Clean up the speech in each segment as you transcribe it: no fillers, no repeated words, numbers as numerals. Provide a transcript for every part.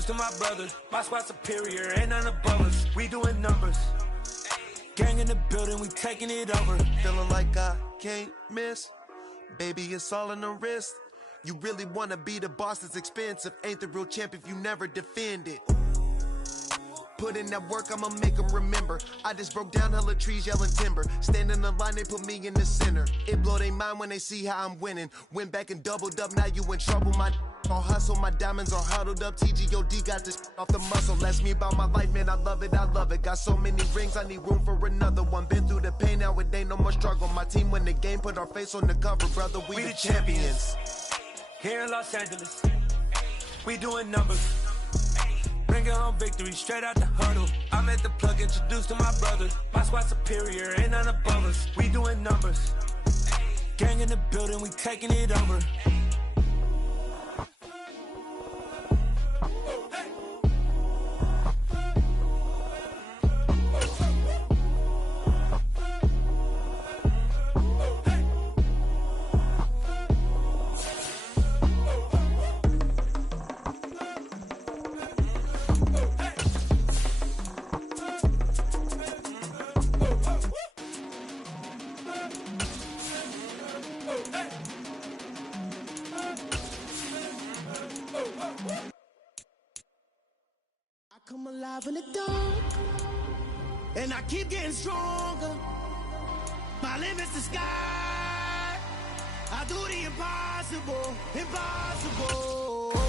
introduced to my brothers. My squad superior, ain't none above us. We doing numbers. Gang in the building, we taking it over. Feeling like I can't miss. Baby, it's all in the wrist. You really wanna be the boss, it's expensive. Ain't the real champ if you never defend it. Put in that work, I'ma make them remember. I just broke down hella trees, yelling timber. Stand in the line, they put me in the center. It blow their mind when they see how I'm winning. Went back and doubled up, now you in trouble. My all hustle, my diamonds are huddled up. TGOD got this off the muscle. Ask me about my life, man, I love it, I love it. Got so many rings, I need room for another one. Been through the pain, now it ain't no more struggle. My team win the game, put our face on the cover, brother, we the champions. Here in Los Angeles, we doing numbers. Bringing home victory straight out the huddle. I'm at the plug, introduced to my brothers. My squad superior, ain't none above us. We doing numbers. Gang in the building, we taking it over. Come alive in the dark, and I keep getting stronger. My limit's the sky. I do the impossible, impossible.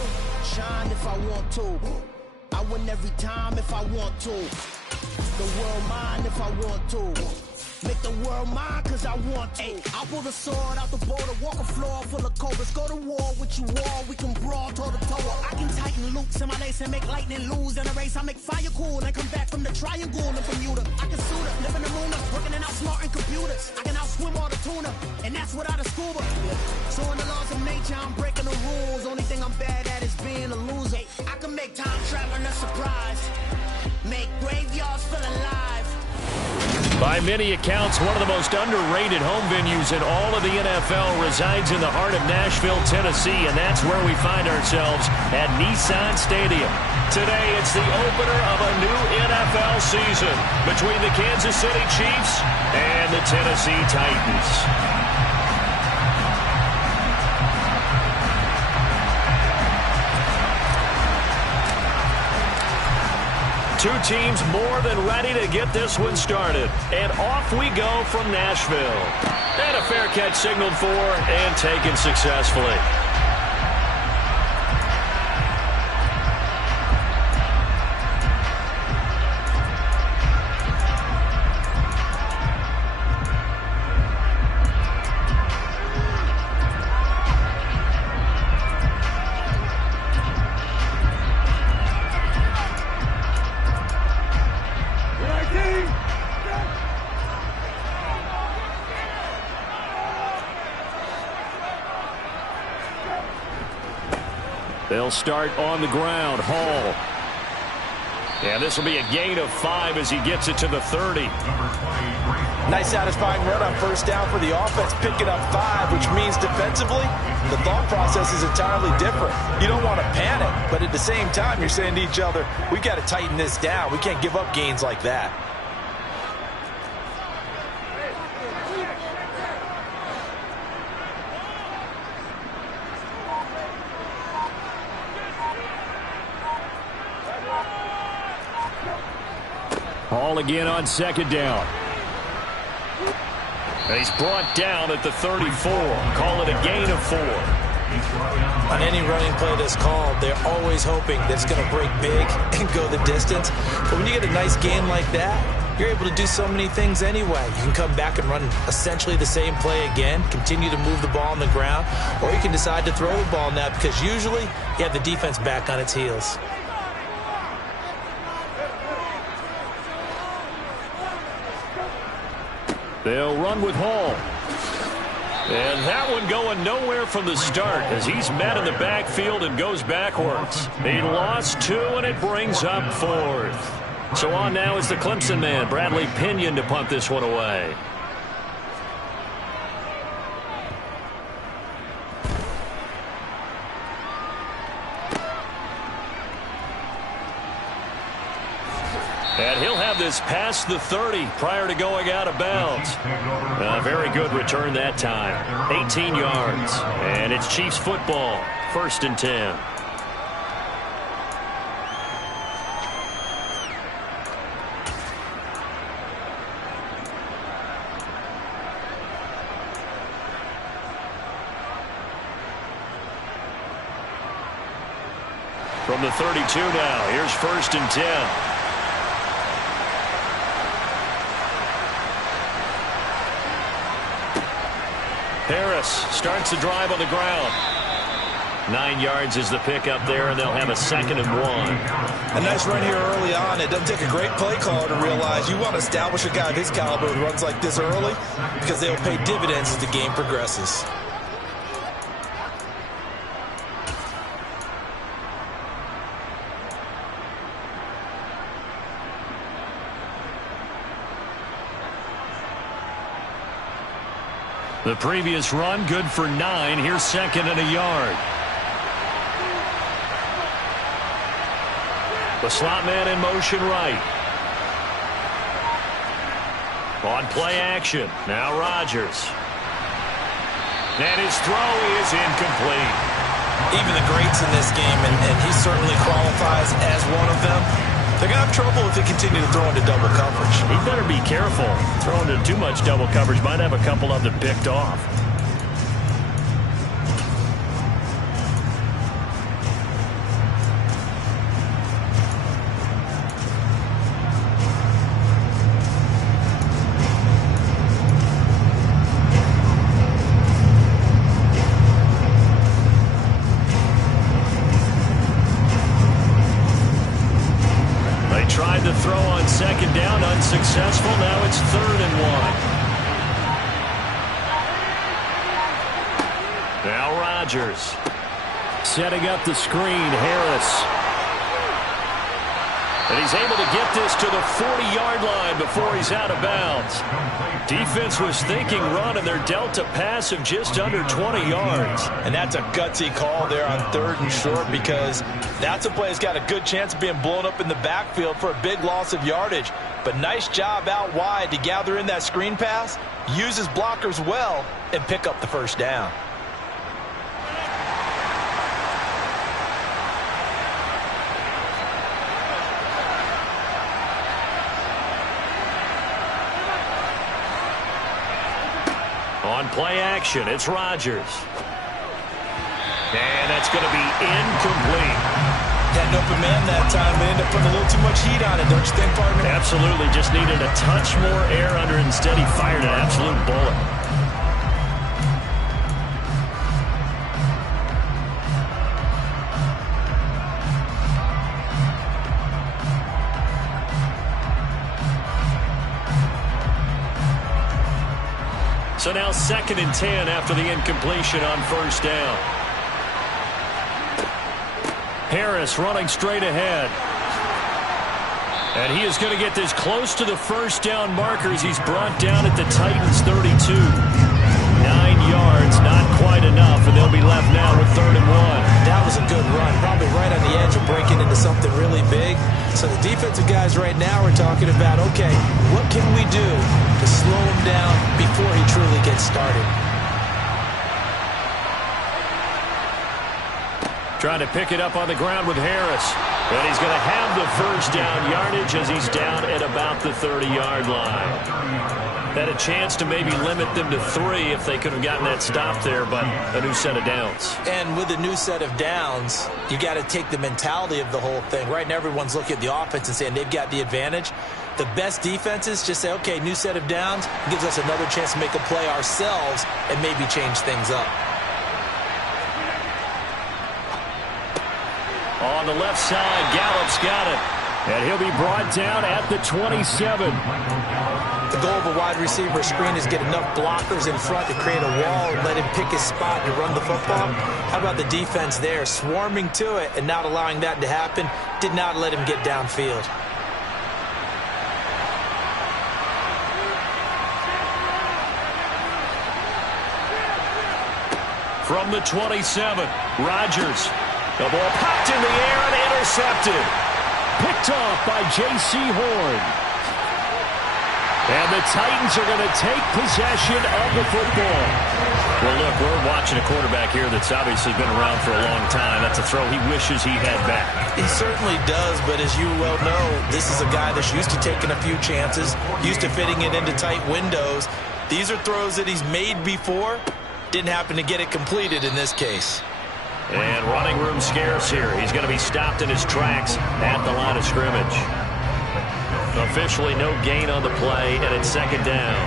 Shine if I want to. I win every time if I want to. The world mine if I want to. Make the world mine cause I want to. I pull the sword out the border, walk a floor full of cobras. Go to war with you all, we can brawl toe to toe. I can tighten loops in my lace and make lightning lose in a race. I make fire cool and come back from the triangle in Bermuda. I can suit up, live in the moon, working and outsmarting computers. I can outswim all the tuna, and that's without a scuba. So in the laws of nature, I'm breaking the rules. Only thing I'm bad at is being a loser. I can make time traveling a surprise, make graveyards feel alive. By many accounts, one of the most underrated home venues in all of the NFL resides in the heart of Nashville, Tennessee, and that's where we find ourselves at Nissan Stadium. Today, it's the opener of a new NFL season between the Kansas City Chiefs and the Tennessee Titans. Two teams more than ready to get this one started. And off we go from Nashville. And a fair catch signaled for and taken successfully. They'll start on the ground. Hall. And this will be a gain of 5 as he gets it to the 30. Nice satisfying run on first down for the offense, picking up 5, which means defensively, the thought process is entirely different. You don't want to panic, but at the same time, you're saying to each other, we've got to tighten this down. We can't give up gains like that. Hall again on second down. And he's brought down at the 34. Call it a gain of 4. On any running play that's called, they're always hoping that it's going to break big and go the distance. But when you get a nice gain like that, you're able to do so many things anyway. You can come back and run essentially the same play again, continue to move the ball on the ground, or you can decide to throw the ball now because usually you have the defense back on its heels. They'll run with Hall. And that one going nowhere from the start as he's met in the backfield and goes backwards. He lost 2, and it brings up 4th. So on now is the Clemson man, Bradley Pinion, to punt this one away. And he'll have this past the 30 prior to going out of bounds. A very good return that time. 18 yards. And it's Chiefs football. 1st and 10. From the 32 now, here's 1st and 10. Harris starts the drive on the ground. 9 yards is the pickup there, and they'll have a 2nd and 1. A nice run here early on. It doesn't take a great play caller to realize you want to establish a guy of his caliber who runs like this early because they'll pay dividends as the game progresses. The previous run, good for 9. Here's 2nd and a yard. The slot man in motion right. On play action. Now Rodgers. And his throw is incomplete. Even the greats in this game, and he certainly qualifies as one of them, they're going to have trouble if they continue to throw into double coverage. He better be careful. Throwing into too much double coverage might have a couple of them picked off. Tried to throw on 2nd down, unsuccessful. Now it's 3rd and 1. Now Rodgers setting up the screen. Harris. And he's able to get this to the 40-yard line before he's out of bounds. Defense was thinking run, and they're dealt a pass of just under 20 yards. And that's a gutsy call there on 3rd and short because that's a play that's got a good chance of being blown up in the backfield for a big loss of yardage. But nice job out wide to gather in that screen pass, use his blockers well, and pick up the 1st down. On play action, it's Rodgers. And that's going to be incomplete. Had an open man that time. They ended up putting a little too much heat on it, don't you think, partner? Absolutely. Just needed a touch more air under it. Instead, he fired an absolute bullet. So now 2nd and 10 after the incompletion on 1st down. Harris running straight ahead. And he is going to get this close to the 1st down markers. He's brought down at the Titans 32. 9 yards, not quite enough, and they'll be left now with 3rd and 1. That was a good run, probably right on the edge of breaking into something really big. So the defensive guys right now are talking about, okay, what can we do to slow him down before he truly gets started? Trying to pick it up on the ground with Harris. And he's going to have the 1st down yardage as he's down at about the 30-yard line. Had a chance to maybe limit them to 3 if they could have gotten that stop there, but a new set of downs. And with a new set of downs, you got to take the mentality of the whole thing. Right now, everyone's looking at the offense and saying they've got the advantage. The best defenses just say, okay, new set of downs, gives us another chance to make a play ourselves and maybe change things up. On the left side, Gallup's got it. And he'll be brought down at the 27. The goal of a wide receiver screen is get enough blockers in front to create a wall and let him pick his spot to run the football. How about the defense there, swarming to it and not allowing that to happen? Did not let him get downfield. From the 27, Rodgers. The ball popped in the air and intercepted. Picked off by J.C. Horn. And the Titans are going to take possession of the football. Well, look, we're watching a quarterback here that's obviously been around for a long time. That's a throw he wishes he had back. He certainly does, but as you well know, this is a guy that's used to taking a few chances, used to fitting it into tight windows. These are throws that he's made before. Didn't happen to get it completed in this case. And running room scarce here. He's going to be stopped in his tracks at the line of scrimmage. Officially no gain on the play, and it's second down.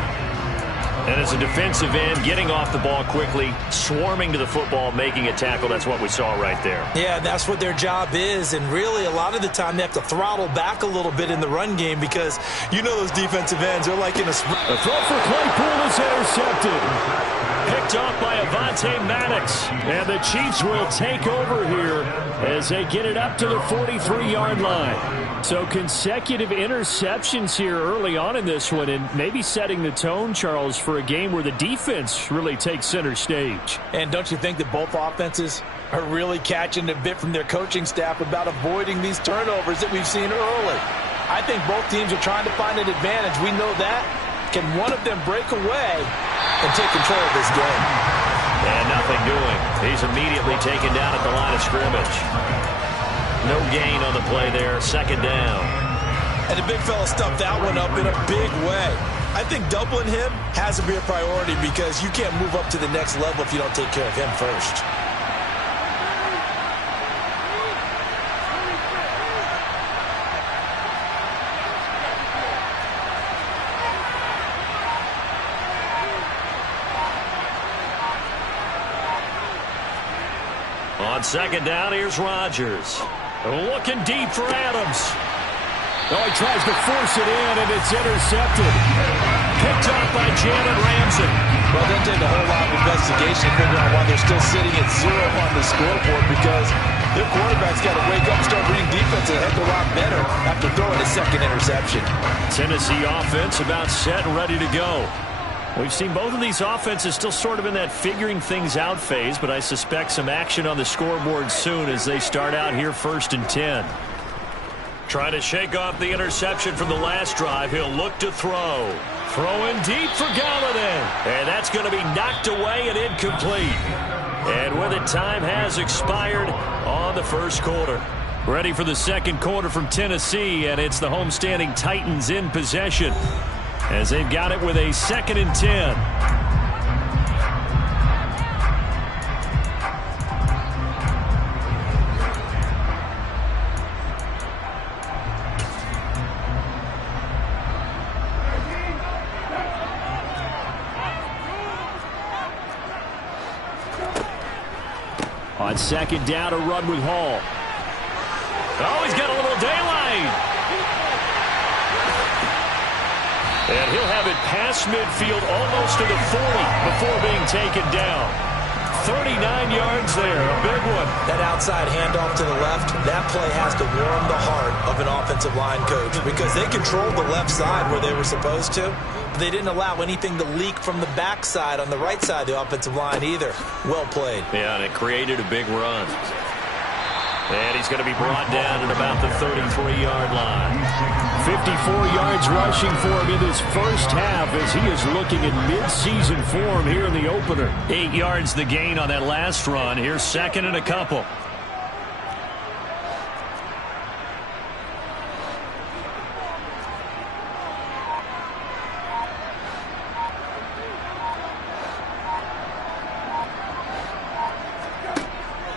And as a defensive end, getting off the ball quickly, swarming to the football, making a tackle, that's what we saw right there. Yeah, that's what their job is, and really a lot of the time they have to throttle back a little bit in the run game because you know those defensive ends, they're like in a sprint. The throw for Claypool is intercepted. Picked off by Avonte Maddox. And the Chiefs will take over here as they get it up to the 43-yard line. So consecutive interceptions here early on in this one, and maybe setting the tone, Charles, for a game where the defense really takes center stage. And don't you think that both offenses are really catching a bit from their coaching staff about avoiding these turnovers that we've seen early? I think both teams are trying to find an advantage. We know that. Can one of them break away and take control of this game? And nothing doing. He's immediately taken down at the line of scrimmage. No gain on the play there. Second down. And the big fella stuffed that one up in a big way. I think doubling him has to be a priority because you can't move up to the next level if you don't take care of him first. On second down, here's Rodgers. Looking deep for Adams. Oh, he tries to force it in, and it's intercepted. Picked off by Jalen Ramsey. Well, that did a whole lot of investigation to figure out why they're still sitting at 0 on the scoreboard because their quarterback's got to wake up and start reading defense a heck of a lot better after throwing his second interception. Tennessee offense about set and ready to go. We've seen both of these offenses still sort of in that figuring things out phase, but I suspect some action on the scoreboard soon as they start out here 1st and 10. Trying to shake off the interception from the last drive. He'll look to throw. Throwing deep for Galladay. And that's going to be knocked away and incomplete. And with it, time has expired on the first quarter. Ready for the second quarter from Tennessee, and it's the homestanding Titans in possession as they've got it with a 2nd and 10. On second down, a run with Hall. Oh, he's got a little daylight. And he'll have it past midfield almost to the 40 before being taken down. 39 yards there, a big one. That outside handoff to the left, that play has to warm the heart of an offensive line coach because they controlled the left side where they were supposed to. They didn't allow anything to leak from the backside on the right side of the offensive line either. Well played. Yeah, and it created a big run. And he's going to be brought down at about the 33-yard line. 54 yards rushing for him in this first half as he is looking at mid-season form here in the opener. 8 yards the gain on that last run. Here's 2nd and a couple.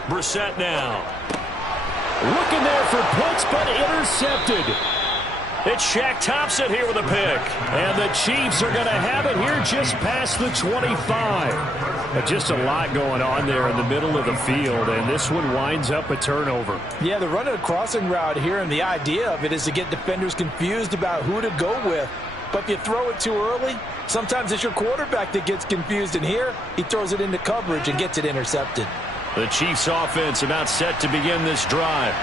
Brissett now. Looking there for Pitts, but intercepted. It's Shaq Thompson here with a pick. And the Chiefs are going to have it here just past the 25. Just a lot going on there in the middle of the field, and this one winds up a turnover. Yeah, they're running a crossing route here, and the idea of it is to get defenders confused about who to go with. But if you throw it too early, sometimes it's your quarterback that gets confused, and here he throws it into coverage and gets it intercepted. The Chiefs offense about set to begin this drive.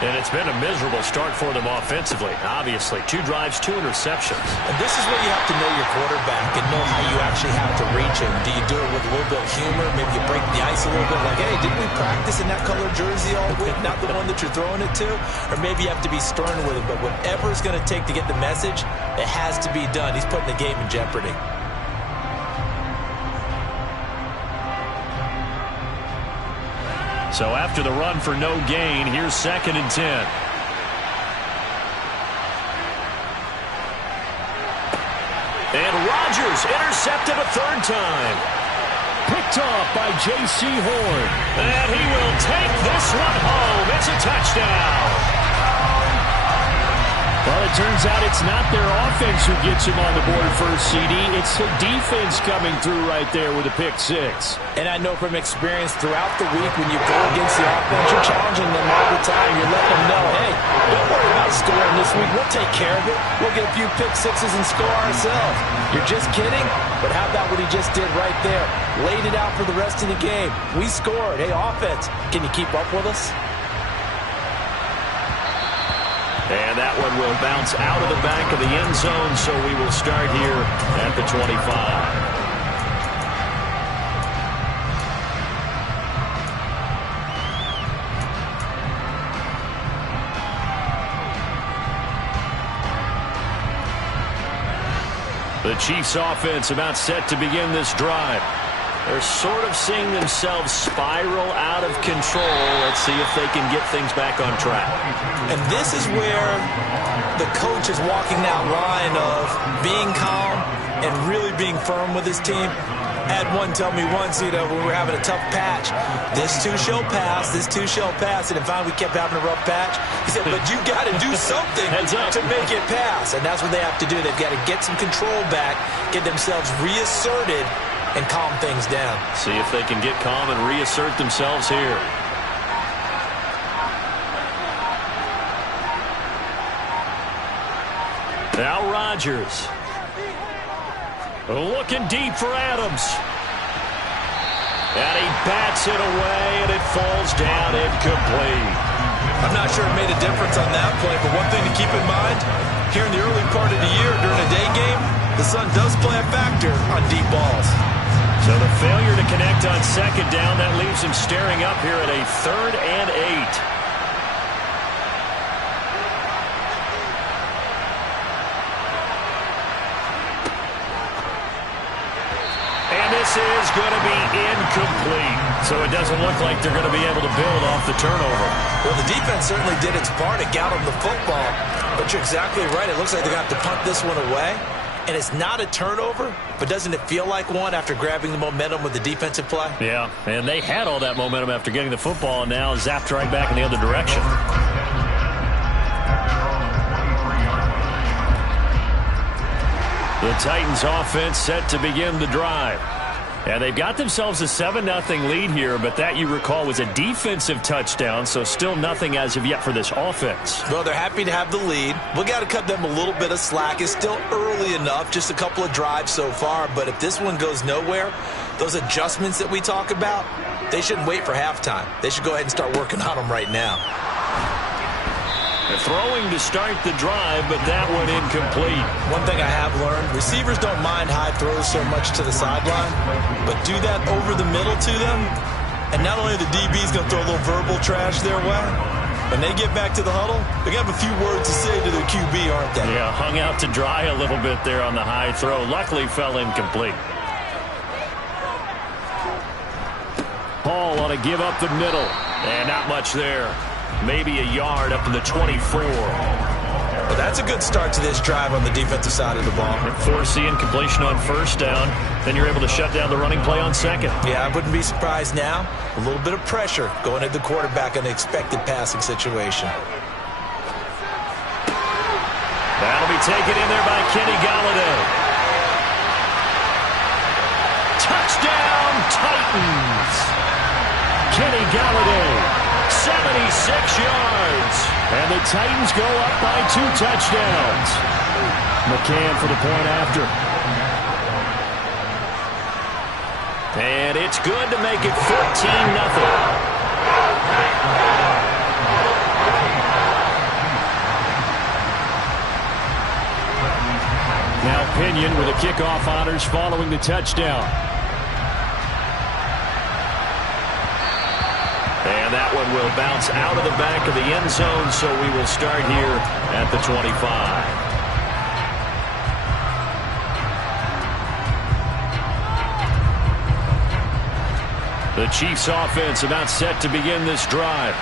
And it's been a miserable start for them offensively. Obviously, 2 drives, 2 interceptions. And this is where you have to know your quarterback and know how you actually have to reach him. Do you do it with a little bit of humor? Maybe you break the ice a little bit like, hey, didn't we practice in that color jersey all week? Not the one that you're throwing it to? Or maybe you have to be stern with him. But whatever it's going to take to get the message, it has to be done. He's putting the game in jeopardy. So after the run for no gain, here's 2nd and 10. And Rodgers intercepted a 3rd time. Picked off by J.C. Horn. And he will take this one home. It's a touchdown. Well, it turns out it's not their offense who gets him on the board first, CD. It's the defense coming through right there with a pick 6. And I know from experience throughout the week when you go against the offense, you're challenging them all the time. You're letting them know, hey, don't worry about scoring this week. We'll take care of it. We'll get a few pick 6s and score ourselves. You're just kidding? But how about what he just did right there? Laid it out for the rest of the game. We scored. Hey, offense, can you keep up with us? And that one will bounce out of the back of the end zone, so we will start here at the 25. The Chiefs offense about set to begin this drive. They're sort of seeing themselves spiral out of control. Let's see if they can get things back on track. And this is where the coach is walking that line of being calm and really being firm with his team. Had one tell me once, when we were having a tough patch, this too shall pass, this too shall pass. And if we kept having a rough patch, he said, but you got to do something to make it pass. And that's what they have to do. They've got to get some control back, get themselves reasserted, and calm things down. See if they can get calm and reassert themselves here. Now Rodgers. Looking deep for Adams. And he bats it away, and it falls down incomplete. I'm not sure it made a difference on that play, but one thing to keep in mind, here in the early part of the year during a day game, the sun does play a factor on deep balls. So the failure to connect on 2nd down, that leaves him staring up here at a 3rd and 8. And this is going to be incomplete. So it doesn't look like they're going to be able to build off the turnover. Well, the defense certainly did its part to get them the football. But you're exactly right. It looks like they're going to have to punt this one away. And it's not a turnover, but doesn't it feel like one after grabbing the momentum with the defensive play? Yeah, and they had all that momentum after getting the football, and now zapped right back in the other direction. The Titans offense set to begin the drive. And they've got themselves a 7-0 lead here, but that, you recall, was a defensive touchdown, so still nothing as of yet for this offense. Well, they're happy to have the lead. We got to cut them a little bit of slack. It's still early enough, just a couple of drives so far, but if this one goes nowhere, those adjustments that we talk about, they shouldn't wait for halftime. They should go ahead and start working on them right now. They're throwing to start the drive, but that one incomplete. One thing I have learned, receivers don't mind high throws so much to the sideline, but do that over the middle to them, and not only the DB's going to throw a little verbal trash their way, when they get back to the huddle, they're going to have a few words to say to their QB, aren't they? Yeah, hung out to dry a little bit there on the high throw. Luckily fell incomplete. Hall ought to give up the middle, and not much there. Maybe a yard up to the 24. Well, that's a good start to this drive on the defensive side of the ball. Forcing incompletion on 1st down. Then you're able to shut down the running play on 2nd. Yeah, I wouldn't be surprised now. A little bit of pressure going at the quarterback in the expected passing situation. That'll be taken in there by Kenny Golladay. Touchdown, Titans! Kenny Golladay. 76 yards. And the Titans go up by 2 touchdowns. McCann for the point after. And it's good to make it 14-0. Pinion with the kickoff honors following the touchdown. And that one will bounce out of the back of the end zone, so we will start here at the 25. The Chiefs offense about set to begin this drive.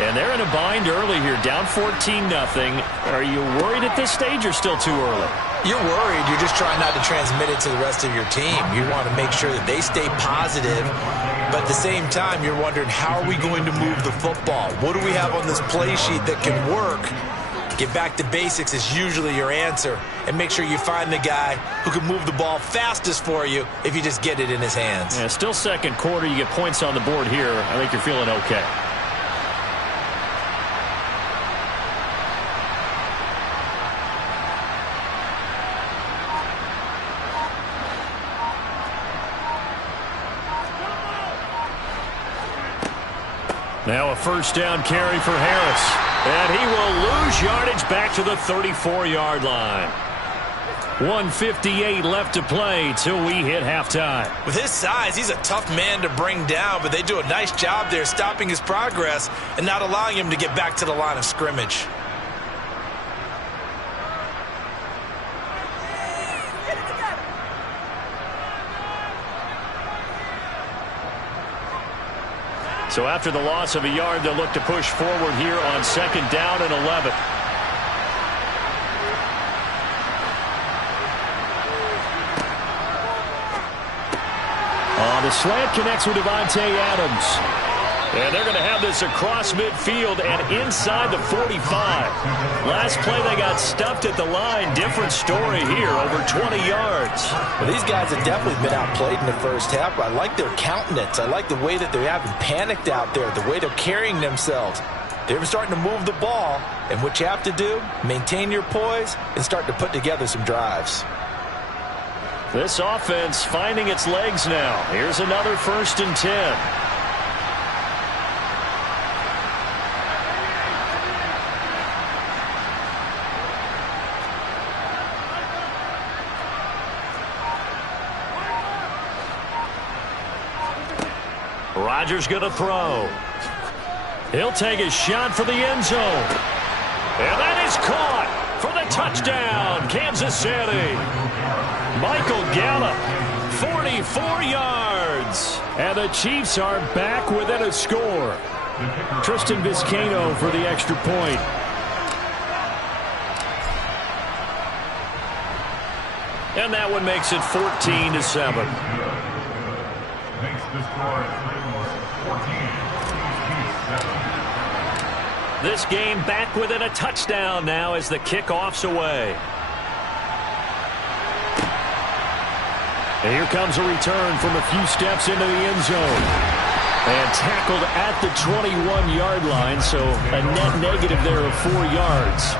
And they're in a bind early here, down 14-0. Are you worried at this stage or still too early? You're worried. You're just trying not to transmit it to the rest of your team. You want to make sure that they stay positive. But at the same time, you're wondering, how are we going to move the football? What do we have on this play sheet that can work? Get back to basics is usually your answer. And make sure you find the guy who can move the ball fastest for you if you just get it in his hands. Yeah, still second quarter. You get points on the board here. I think you're feeling okay. Now a first down carry for Harris. And he will lose yardage back to the 34-yard line. 1:58 left to play till we hit halftime. With his size, he's a tough man to bring down, but they do a nice job there stopping his progress and not allowing him to get back to the line of scrimmage. So after the loss of a yard, they'll look to push forward here on second down and 11. The slant connects with Davante Adams. And they're going to have this across midfield and inside the 45. Last play they got stuffed at the line. Different story here, over 20 yards. Well, these guys have definitely been outplayed in the first half. I like their countenance. I like the way that they haven't panicked out there, the way they're carrying themselves. They're starting to move the ball, and what you have to do, maintain your poise and start to put together some drives. This offense finding its legs now. Here's another 1st and 10. Rodgers going to throw. He'll take a shot for the end zone. And that is caught for the touchdown, Kansas City. Michael Gallup, 44 yards. And the Chiefs are back within a score. Tristan Vizcaino for the extra point. And that one makes it 14-7. This game back within a touchdown now as the kickoff's away. And here comes a return from a few steps into the end zone. And tackled at the 21-yard line, so a net negative there of 4 yards.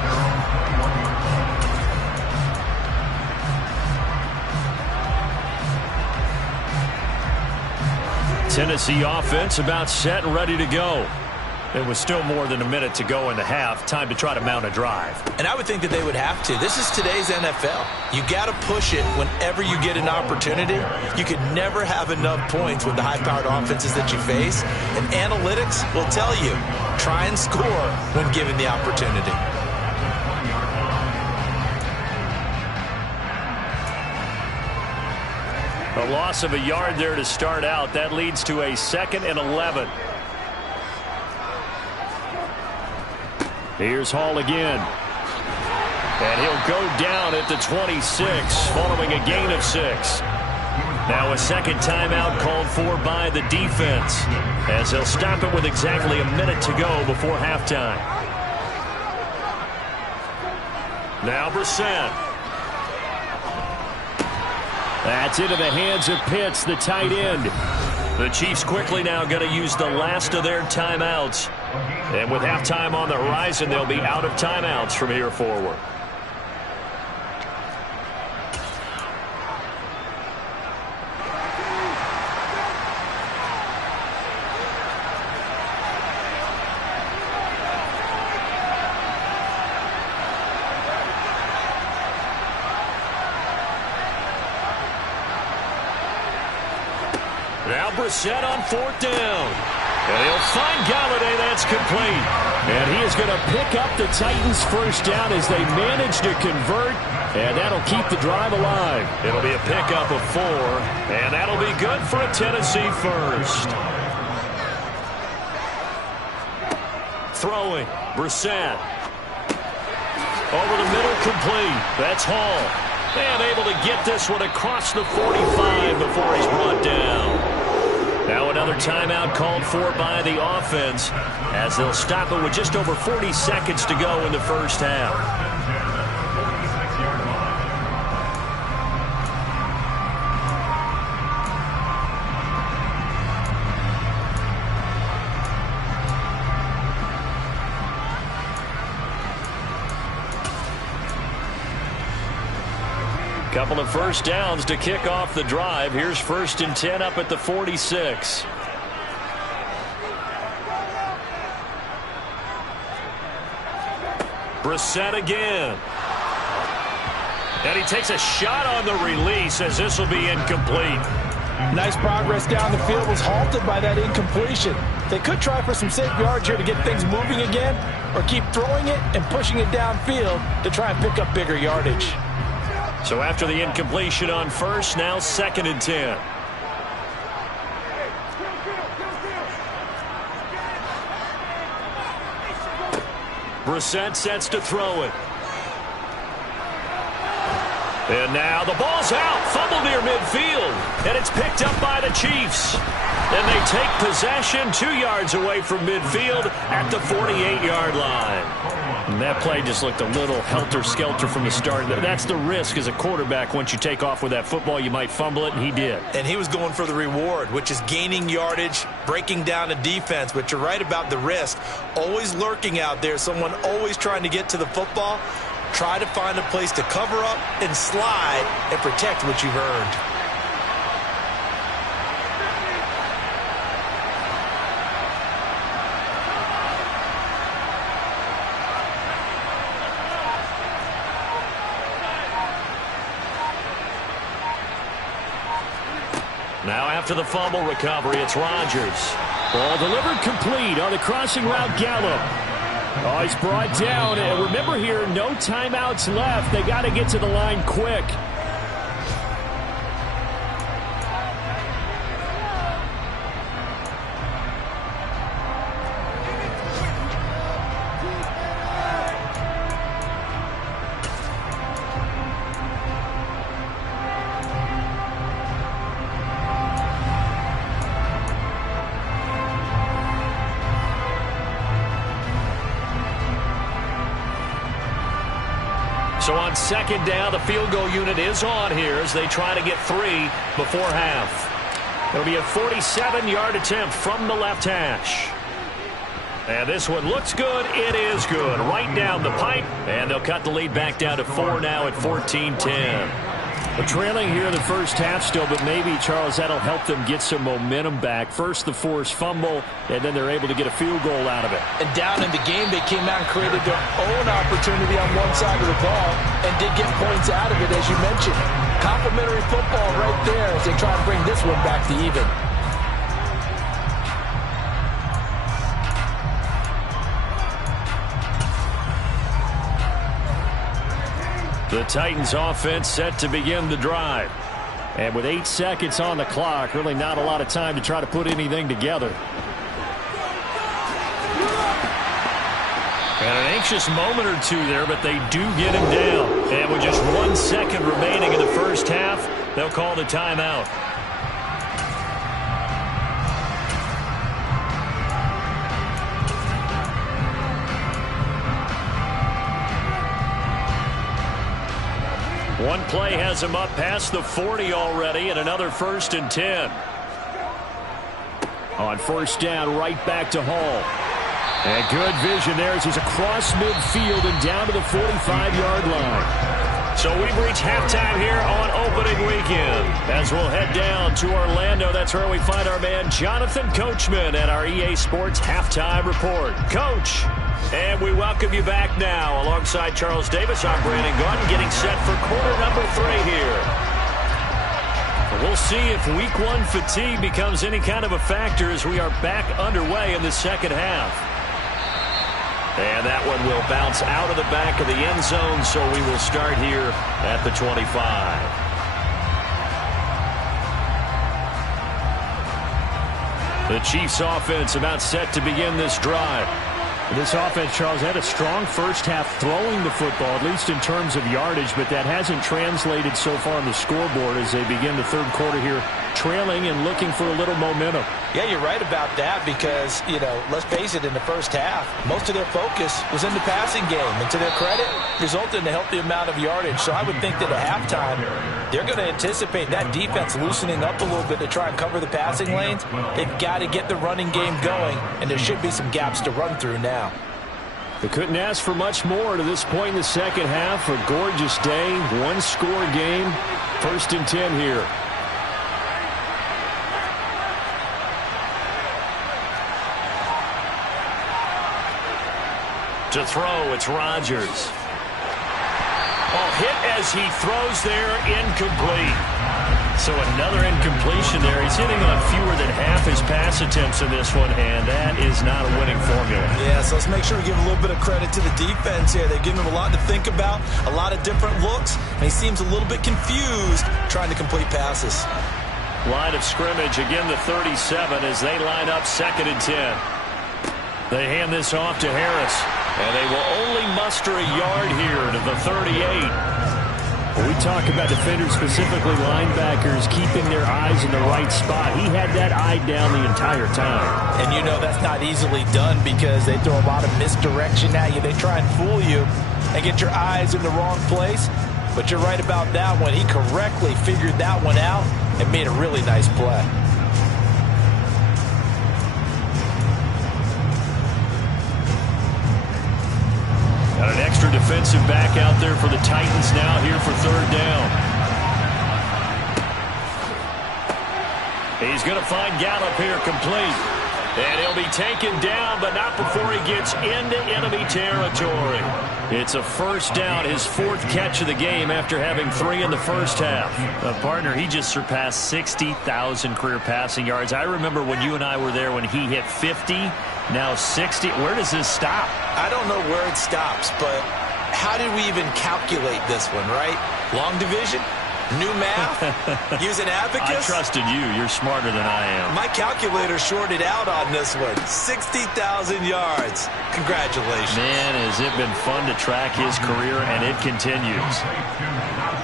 Tennessee offense about set and ready to go. There was still more than a minute to go in the half. Time to try to mount a drive. And I would think that they would have to. This is today's NFL. You got to push it whenever you get an opportunity. You could never have enough points with the high-powered offenses that you face. And analytics will tell you, try and score when given the opportunity. A loss of a yard there to start out. That leads to a 2nd and 11. Here's Hall again. And he'll go down at the 26 following a gain of 6. Now a second timeout called for by the defense as they'll stop it with exactly a minute to go before halftime. Now Brissett. That's into the hands of Pitts, the tight end. The Chiefs quickly now going to use the last of their timeouts. And with halftime on the horizon, they'll be out of timeouts from here forward. Now Brissett on 4th down. And he'll find Galladay. That's complete. And he is going to pick up the Titans' first down as they manage to convert. And that'll keep the drive alive. It'll be a pickup of 4. And that'll be good for a Tennessee first. Throwing. Brissett. Over the middle, complete. That's Hall. And able to get this one across the 45 before he's brought down. Now another timeout called for by the offense as they'll stop it with just over 40 seconds to go in the first half. Couple of first downs to kick off the drive. Here's 1st and 10 up at the 46. Brissett again. And he takes a shot on the release as this will be incomplete. Nice progress down the field, was halted by that incompletion. They could try for some safe yards here to get things moving again, or keep throwing it and pushing it downfield to try and pick up bigger yardage. So after the incompletion on 1st, now 2nd and 10. Brissett sets to throw it. And now the ball's out. Fumble near midfield. And it's picked up by the Chiefs. And they take possession 2 yards away from midfield at the 48-yard line. And that play just looked a little helter-skelter from the start. That's the risk as a quarterback. Once you take off with that football, you might fumble it, and he did. And he was going for the reward, which is gaining yardage, breaking down a defense. But you're right about the risk. Always lurking out there, someone always trying to get to the football. Try to find a place to cover up and slide and protect what you've earned. Now after the fumble recovery, it's Rodgers. Ball delivered complete on the crossing route, Gallup. Oh, he's brought down. And remember here, no timeouts left. They got to get to the line quick. So on 2nd down, the field goal unit is on here as they try to get 3 before half. It'll be a 47-yard attempt from the left hash. And this one looks good. It is good. Right down the pipe. And they'll cut the lead back down to 4 now at 14-10. We're trailing here in the first half still, but maybe, Charles, that'll help them get some momentum back. First, the forced fumble, and then they're able to get a field goal out of it. And down in the game, they came out and created their own opportunity on one side of the ball and did get points out of it, as you mentioned. Complimentary football right there as they try to bring this one back to even. The Titans offense set to begin the drive. And with 8 seconds on the clock, really not a lot of time to try to put anything together. And an anxious moment or two there, but they do get him down. And with just 1 second remaining in the first half, they'll call the timeout. One play has him up past the 40 already, and another 1st and 10. On 1st down, right back to Hall. And good vision there as he's across midfield and down to the 45-yard line. So we've reached halftime here on opening weekend. As we'll head down to Orlando, that's where we find our man Jonathan Coachman at our EA Sports Halftime Report. Coach, and we welcome you back now. Alongside Charles Davis, I'm Brandon Gaudin, getting set for quarter number 3 here. We'll see if week one fatigue becomes any kind of a factor as we are back underway in the second half. And that one will bounce out of the back of the end zone, so we will start here at the 25. The Chiefs offense about set to begin this drive. This offense, Charles, had a strong first half throwing the football, at least in terms of yardage, but that hasn't translated so far on the scoreboard as they begin the third quarter here, trailing and looking for a little momentum. Yeah, you're right about that because, let's face it, in the first half, most of their focus was in the passing game. And to their credit, resulted in a healthy amount of yardage. So I would think that at halftime, they're going to anticipate that defense loosening up a little bit to try and cover the passing lanes. They've got to get the running game going, and there should be some gaps to run through now. They couldn't ask for much more to this point in the second half. A gorgeous day, one-score game, 1st and 10 here. To throw, it's Rodgers. Hit as he throws there, incomplete. So another incompletion there. He's hitting on fewer than half his pass attempts in this one, and that is not a winning formula. Yeah, so let's make sure we give a little bit of credit to the defense here. They've given him a lot to think about, a lot of different looks, and he seems a little bit confused trying to complete passes. Line of scrimmage, again the 37 as they line up 2nd and 10. They hand this off to Harris, and they will only muster a yard here to the 38. When we talk about defenders, specifically linebackers, keeping their eyes in the right spot, he had that eye down the entire time. And that's not easily done because they throw a lot of misdirection at you. They try and fool you and get your eyes in the wrong place. But you're right about that one. He correctly figured that one out and made a really nice play. Got an extra defensive back out there for the Titans now here for 3rd down. He's going to find Gallup here complete. And he'll be taken down, but not before he gets into enemy territory. It's a 1st down, his 4th catch of the game after having 3 in the first half. Partner, he just surpassed 60,000 career passing yards. I remember when you and I were there when he hit 50, now 60. Where does this stop? I don't know where it stops, but how did we even calculate this one, right? Long division? New math? Use an abacus? I trusted you. You're smarter than I am. My calculator shorted out on this one. 60,000 yards. Congratulations. Man, has it been fun to track his career, and it continues.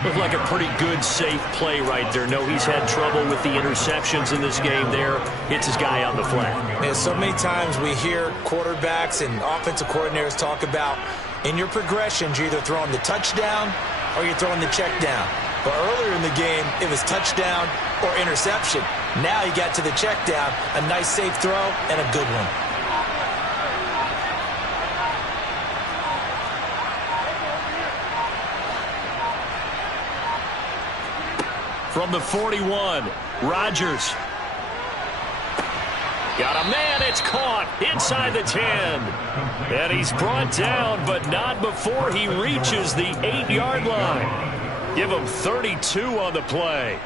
Looked like a pretty good, safe play right there. No, he's had trouble with the interceptions in this game there. Hits his guy on the flat. Man, so many times we hear quarterbacks and offensive coordinators talk about in your progressions, you're either throwing the touchdown or you're throwing the check down. But earlier in the game, it was touchdown or interception. Now he got to the check down, a nice safe throw, and a good one. From the 41, Rodgers. Got a man, it's caught inside the 10. And he's brought down, but not before he reaches the 8-yard line. Give him 32 on the play.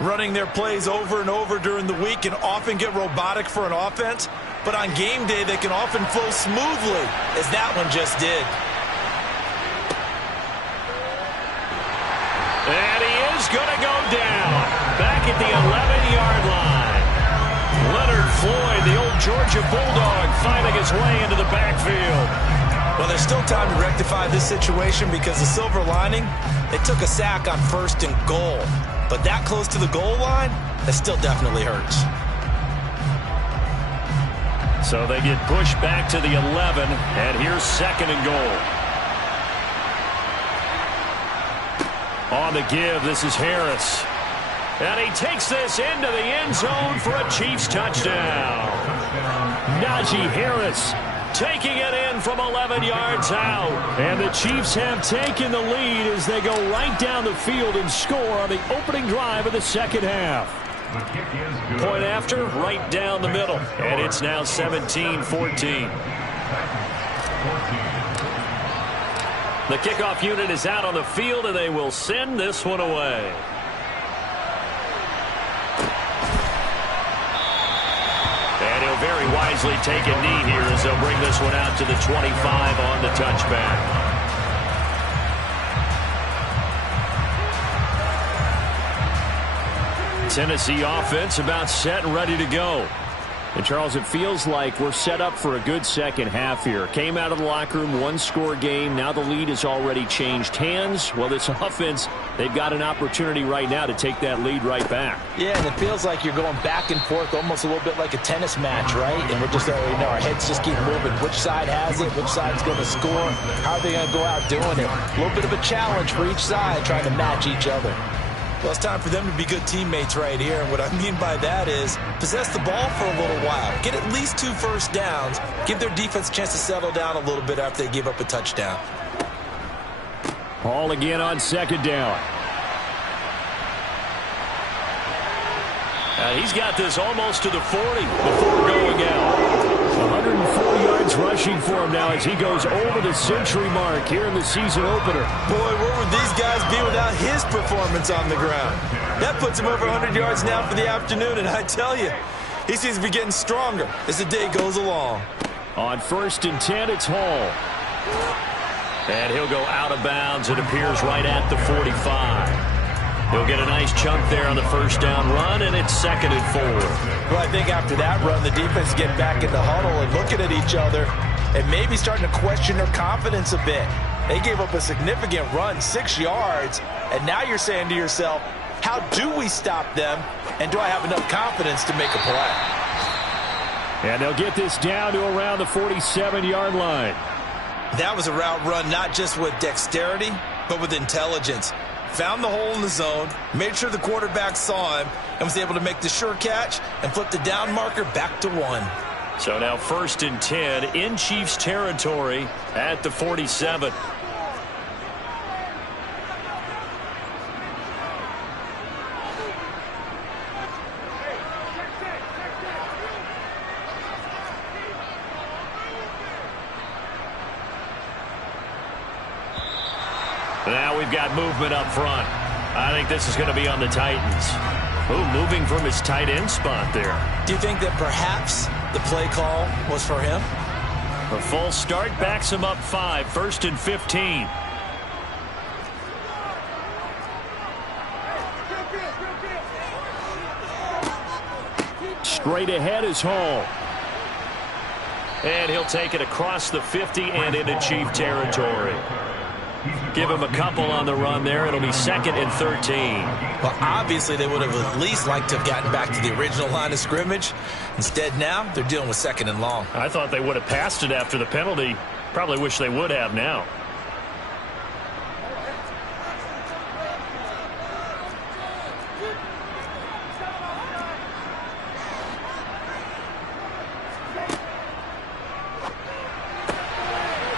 Running their plays over and over during the week can often get robotic for an offense, but on game day they can often flow smoothly, as that one just did. And he is going to go down back at the 11-yard line. Leonard Floyd, the old Georgia Bulldog, finding his way into the backfield. Well, there's still time to rectify this situation because the silver lining, they took a sack on 1st and goal. But that close to the goal line, that still definitely hurts. So they get pushed back to the 11, and here's 2nd and goal. On the give, this is Harris. And he takes this into the end zone for a Chiefs touchdown. Najee Harris taking it in from 11 yards out. And the Chiefs have taken the lead as they go right down the field and score on the opening drive of the second half. Point after, right down the middle. And it's now 17-14. The kickoff unit is out on the field, and they will send this one away. very wisely taken knee here as they'll bring this one out to the 25 on the touchback. Tennessee offense about set and ready to go. And, Charles, it feels like we're set up for a good second half here. Came out of the locker room, one-score game. Now the lead has already changed hands. Well, this offense, they've got an opportunity right now to take that lead right back. Yeah, and it feels like you're going back and forth almost a little bit like a tennis match, right? And we're just already know our heads just keep moving. Which side has it? Which side's going to score? How are they going to go out doing it? A little bit of a challenge for each side trying to match each other. Well, it's time for them to be good teammates right here. And what I mean by that is possess the ball for a little while. Get at least 2 first downs. Give their defense a chance to settle down a little bit after they give up a touchdown. Ball again on second down. He's got this almost to the 40 before going out. 104 yards rushing for him now as he goes over the century mark here in the season opener. Boy, where would these guys be without his performance on the ground? That puts him over 100 yards now for the afternoon, and I tell you, he seems to be getting stronger as the day goes along. On 1st and 10, it's Hall. And he'll go out of bounds. It appears right at the 45. He'll get a nice chunk there on the first down run, and it's 2nd and 4. Well, I think after that run, the defense get back in the huddle and looking at each other and maybe starting to question their confidence a bit. They gave up a significant run, 6 yards, and now you're saying to yourself, how do we stop them, and do I have enough confidence to make a play? And they'll get this down to around the 47-yard line. That was a route run not just with dexterity, but with intelligence. Found the hole in the zone, made sure the quarterback saw him, and was able to make the sure catch and flip the down marker back to 1. So now 1st and 10 in Chiefs territory at the 47. Now we've got movement up front. I think this is going to be on the Titans. Ooh, moving from his tight end spot there. Do you think that perhaps the play call was for him? A full start backs him up 5, 1st and 15. Straight ahead is Hall. And he'll take it across the 50 and into Chief territory. Give him a couple on the run there. It'll be 2nd and 13. Well, obviously they would have at least liked to have gotten back to the original line of scrimmage. Instead now they're dealing with 2nd and long. I thought they would have passed it after the penalty. Probably wish they would have now.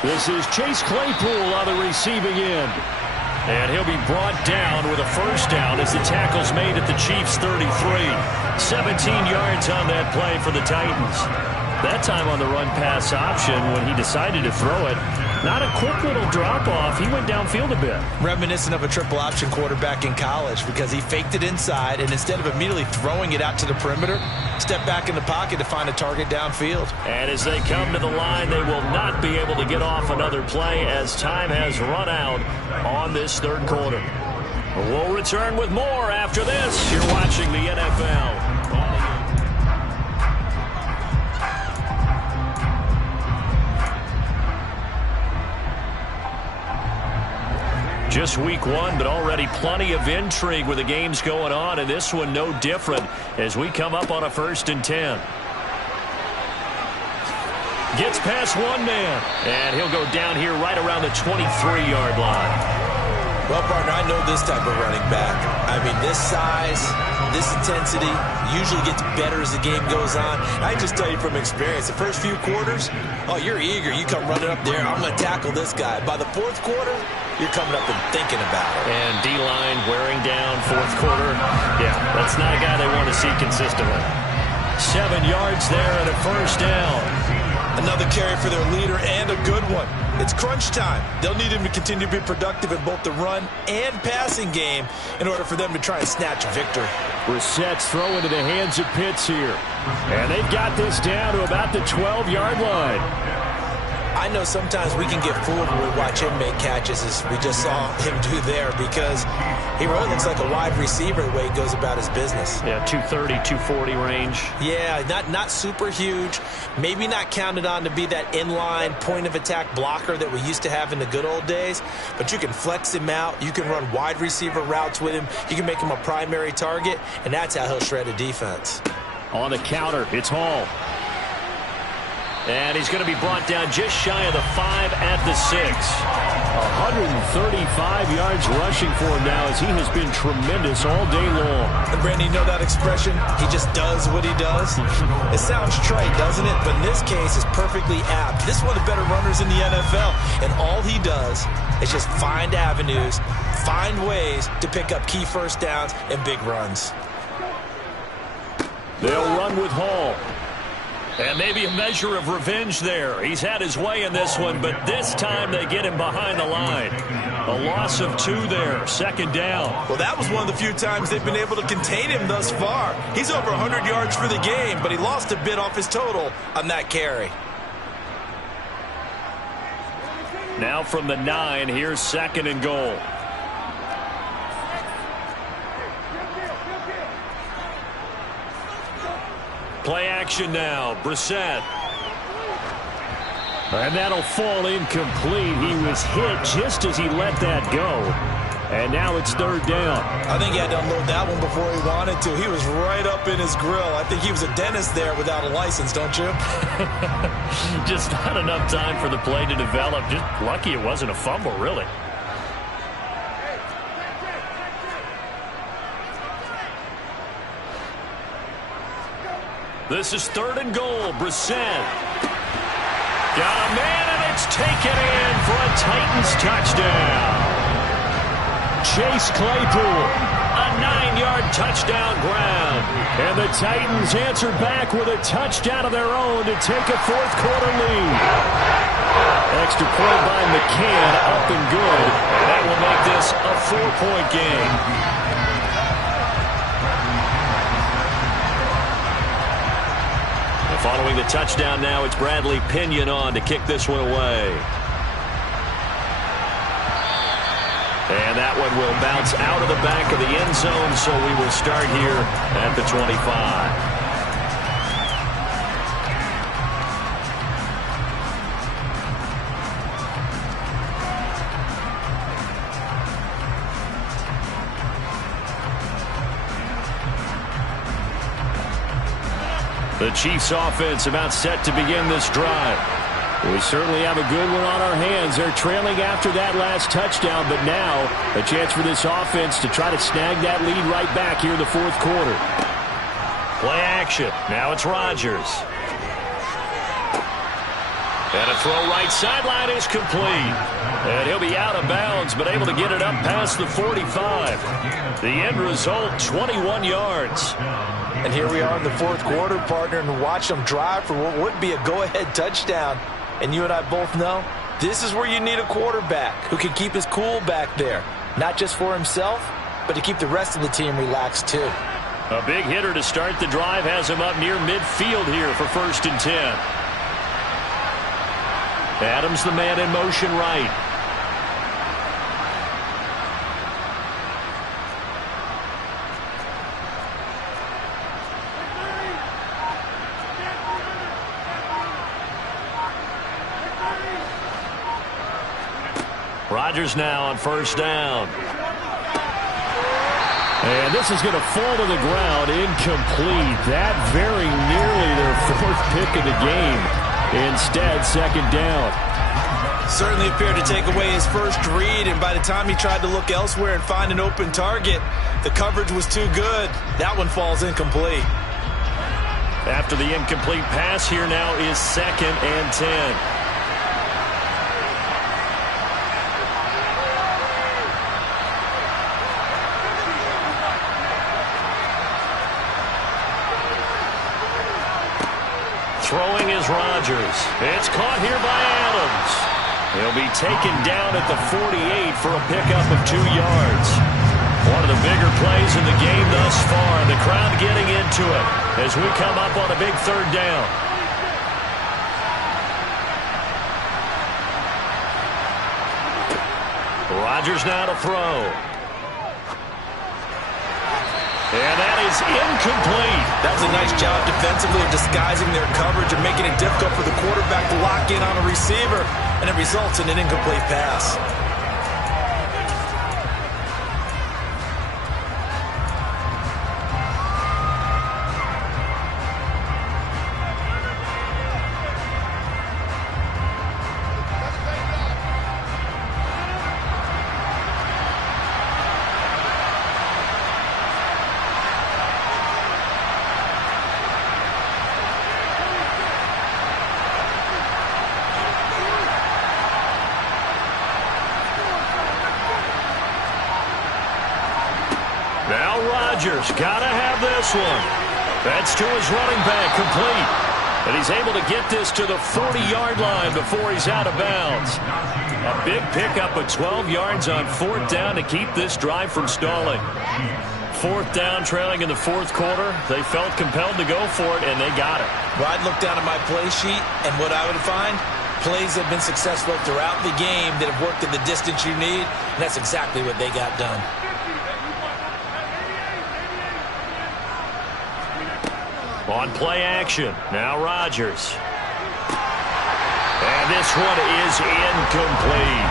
This is Chase Claypool on the receiving end. And he'll be brought down with a first down as the tackle's made at the Chiefs' 33. 17 yards on that play for the Titans. That time on the run-pass option when he decided to throw it. Not a quick little drop-off. He went downfield a bit. Reminiscent of a triple-option quarterback in college because he faked it inside, and instead of immediately throwing it out to the perimeter, stepped back in the pocket to find a target downfield. And as they come to the line, they will not be able to get off another play as time has run out on this third quarter. We'll return with more after this. You're watching the NFL. Just week 1, but already plenty of intrigue with the games going on, and this one no different as we come up on a 1st and 10. Gets past one man, and he'll go down here right around the 23-yard line. Well, partner, I know this type of running back. I mean, this size, this intensity usually gets better as the game goes on. I can just tell you from experience, the first few quarters, oh, you're eager. You come running up there, I'm going to tackle this guy. By the 4th quarter, you're coming up and thinking about it. And D-line wearing down 4th quarter. Yeah, that's not a guy they want to see consistently. 7 yards there and a first down. Another carry for their leader and a good one. It's crunch time. They'll need him to continue to be productive in both the run and passing game in order for them to try and snatch a victory. Brissett's throw into the hands of Pitts here. And they've got this down to about the 12-yard line. I know sometimes we can get fooled when we watch him make catches, as we just saw him do there, because he really looks like a wide receiver the way he goes about his business. Yeah, 230, 240 range. Yeah, not super huge. Maybe not counted on to be that inline point-of-attack blocker that we used to have in the good old days, but you can flex him out. You can run wide receiver routes with him. You can make him a primary target, and that's how he'll shred a defense. On the counter, it's Hall. And he's going to be brought down just shy of the 5 at the 6. 135 yards rushing for him now, as he has been tremendous all day long. And Brandon, you know that expression? He just does what he does. It sounds trite, doesn't it? But in this case, it's perfectly apt. This is one of the better runners in the NFL. And all he does is just find avenues, find ways to pick up key first downs and big runs. They'll run with Hall. And maybe a measure of revenge there. He's had his way in this one, but this time they get him behind the line. A loss of 2 there, second down. Well, that was one of the few times they've been able to contain him thus far. He's over 100 yards for the game, but he lost a bit off his total on that carry. Now from the 9, here's second and goal. Play action now, Brissett. And that'll fall incomplete. He was hit just as he let that go. And now it's third down. I think he had to unload that one before he wanted to. He was right up in his grill. I think he was a dentist there without a license, don't you? Just not enough time for the play to develop. Just lucky it wasn't a fumble, really. This is third and goal. Brissett. Got a man, and it's taken in for a Titans touchdown. Chase Claypool, a 9-yard touchdown ground. And the Titans answer back with a touchdown of their own to take a fourth-quarter lead. Extra point by McCann, up and good. And that will make this a 4-point game. Following the touchdown now, it's Bradley Pinion on to kick this one away. And that one will bounce out of the back of the end zone, so we will start here at the 25. The Chiefs offense about set to begin this drive. We certainly have a good one on our hands. They're trailing after that last touchdown, but now a chance for this offense to try to snag that lead right back here in the fourth quarter. Play action. Now it's Rodgers. And a throw right sideline is complete. And he'll be out of bounds, but able to get it up past the 45. The end result, 21 yards. And here we are in the fourth quarter, partner, and watch them drive for what would be a go-ahead touchdown. And you and I both know this is where you need a quarterback who can keep his cool back there. Not just for himself, but to keep the rest of the team relaxed too. A big hitter to start the drive has him up near midfield here for 1st and 10. Adams the man in motion right. Rodgers now on 1st down. And this is going to fall to the ground, incomplete. That very nearly their 4th pick of the game. Instead, 2nd down. Certainly appeared to take away his first read, and by the time he tried to look elsewhere and find an open target, the coverage was too good. That one falls incomplete. After the incomplete pass, here now is 2nd and 10. Throwing is Rodgers. It's caught here by Adams. He'll be taken down at the 48 for a pickup of 2 yards. One of the bigger plays in the game thus far. The crowd getting into it as we come up on a big 3rd down. Rodgers now to throw. And that is incomplete. That was a nice job defensively of disguising their coverage and making it difficult for the quarterback to lock in on a receiver. And it results in an incomplete pass. Now Rodgers got to have this one. That's to his running back, complete. And he's able to get this to the 40-yard line before he's out of bounds. A big pickup of 12 yards on 4th down to keep this drive from stalling. 4th down, trailing in the 4th quarter. They felt compelled to go for it, and they got it. Well, I'd look down at my play sheet, and what I would find, plays that have been successful throughout the game that have worked in the distance you need, and that's exactly what they got done. On play action, now Rodgers. And this one is incomplete.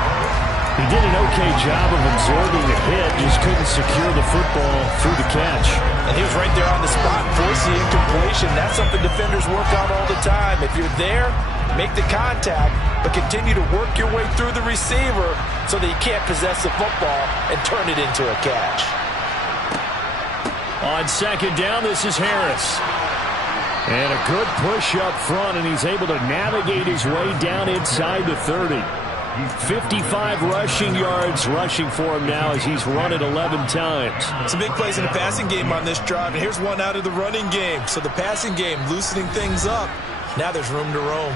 He did an okay job of absorbing the hit, just couldn't secure the football through the catch. And he was right there on the spot, forcing the incompletion. That's something defenders work on all the time. If you're there, make the contact, but continue to work your way through the receiver so that you can't possess the football and turn it into a catch. On 2nd down, this is Harris. And a good push up front, and he's able to navigate his way down inside the 30. 55 rushing yards rushing for him now as he's run it 11 times. Some big plays in the passing game on this drive, and here's one out of the running game. So the passing game loosening things up. Now there's room to roam.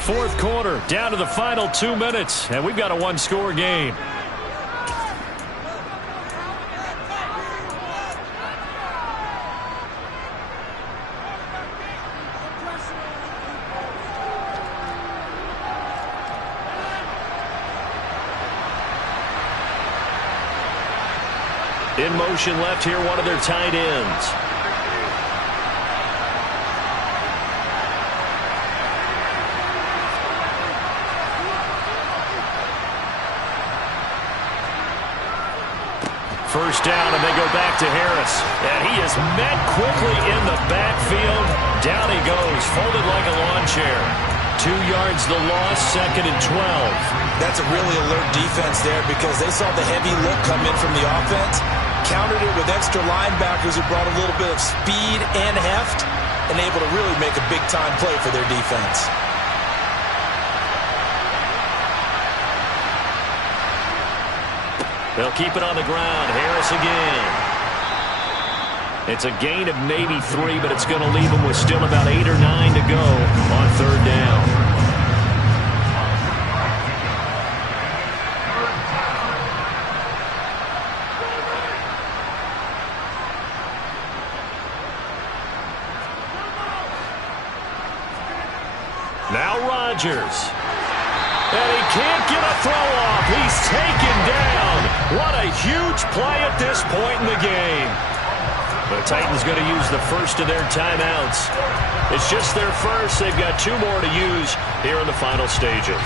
4th quarter, down to the final 2 minutes, and we've got a 1-score game. In motion left here, one of their tight ends. First down, and they go back to Harris. And he is met quickly in the backfield. Down he goes, folded like a lawn chair. 2 yards the loss, 2nd and 12. That's a really alert defense there because they saw the heavy look come in from the offense, countered it with extra linebackers who brought a little bit of speed and heft, and able to really make a big-time play for their defense. They'll keep it on the ground. Harris again. It's a gain of maybe 3, but it's going to leave them with still about 8 or 9 to go on 3rd down. Now Rodgers. And he can't get a throw off. He's taken down. What a huge play at this point in the game. The Titans going to use the first of their timeouts. It's just their first. They've got 2 more to use here in the final stages.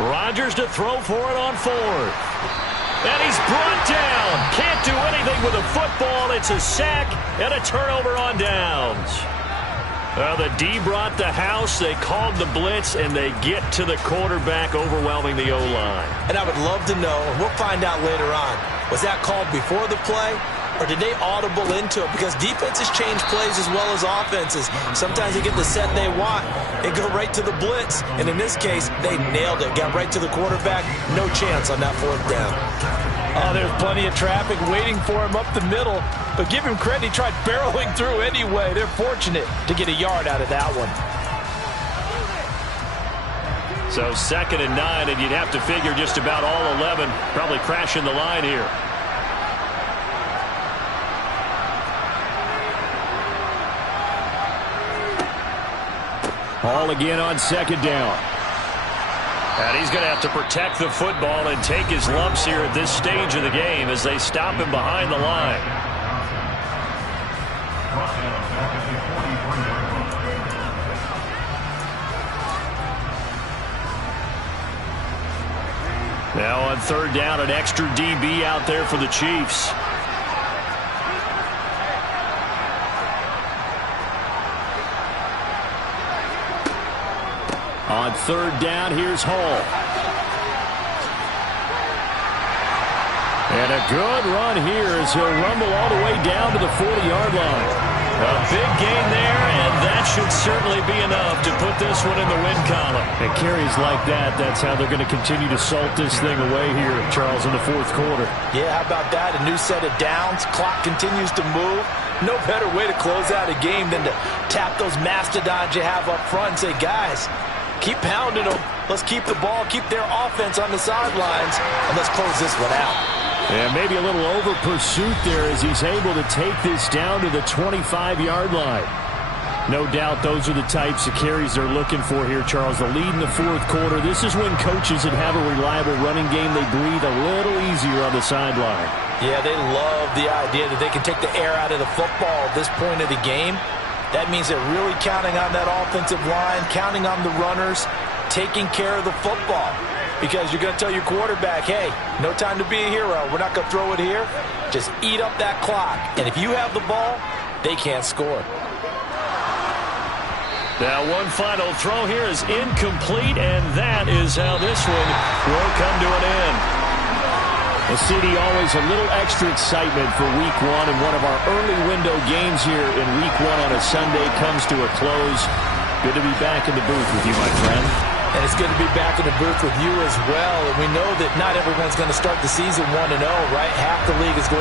Rodgers to throw for it on 4th. And he's brought down. Can't do anything with a football. It's a sack and a turnover on downs. Well, the D brought the house, they called the blitz, and they get to the quarterback, overwhelming the O-line. And I would love to know, and we'll find out later on, was that called before the play, or did they audible into it? Because defenses change plays as well as offenses. Sometimes they get the set they want and go right to the blitz. And in this case, they nailed it. Got right to the quarterback. No chance on that 4th down. Oh, there's plenty of traffic waiting for him up the middle. But give him credit, he tried barreling through anyway. They're fortunate to get a yard out of that one. So 2nd and 9, and you'd have to figure just about all 11 probably crashing the line here. Ball again on 2nd down. And he's going to have to protect the football and take his lumps here at this stage of the game as they stop him behind the line. Now on 3rd down, an extra DB out there for the Chiefs. On 3rd down, here's Hall. And a good run here as he'll rumble all the way down to the 40-yard line. A big gain there, and that should certainly be enough to put this one in the win column. And carries like that, that's how they're going to continue to salt this thing away here, Charles, in the 4th quarter. Yeah, how about that? A new set of downs. Clock continues to move. No better way to close out a game than to tap those mastodons you have up front and say, guys, keep pounding them. Let's keep the ball, keep their offense on the sidelines, and let's close this one out. And maybe a little over pursuit there as he's able to take this down to the 25-yard line. No doubt those are the types of carries they're looking for here, Charles. The lead in the 4th quarter. This is when coaches that have a reliable running game, they breathe a little easier on the sideline. Yeah, they love the idea that they can take the air out of the football at this point of the game. That means they're really counting on that offensive line, counting on the runners, taking care of the football. Because you're going to tell your quarterback, hey, no time to be a hero. We're not going to throw it here. Just eat up that clock. And if you have the ball, they can't score. Now one final throw here is incomplete, and that is how this one will come to an end. Well, CD, always a little extra excitement for Week 1, and one of our early window games here in Week 1 on a Sunday comes to a close. Good to be back in the booth with you, my friend. And it's good to be back in the booth with you as well. And we know that not everyone's going to start the season 1-0, right? Half the league is going